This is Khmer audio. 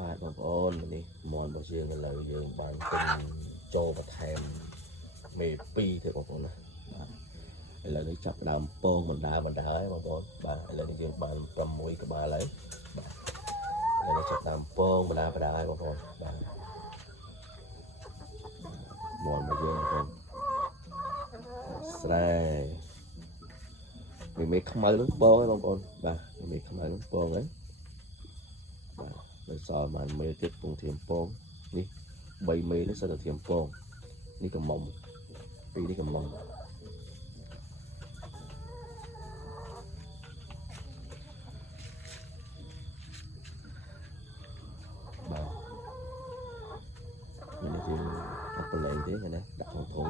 បាទបងប្អូននេះមន់របស់យើងឥឡូវយើងបានទិញចូលបន្ថែមមេ2ទៅបងប្អូនណាបាទឥឡូវនេះចាប់ដើមពងបណ្ដាហើយបងប្អូនបាទឥឡូវនេះយើងបាន6ក្បាលហើយបាទឥឡូវនេះចាប់ដើមពងបណ្ដាហើយបងប្អូនបាទមន់របស់យើងបងប្អូនស្រែមេខ្មៅនឹងពងហើយបងប្អូនបាទមេខ្មៅនឹងពងហើយបាទនៅសល់បានមេទៀតពងធៀមពងនេះ3មេនេះសិតតែធៀមពងនេះកំមុំ2នេះកំមុំបាទនេះយើងអត់ប្រឡែងទេណាដាក់ក្នុងធុង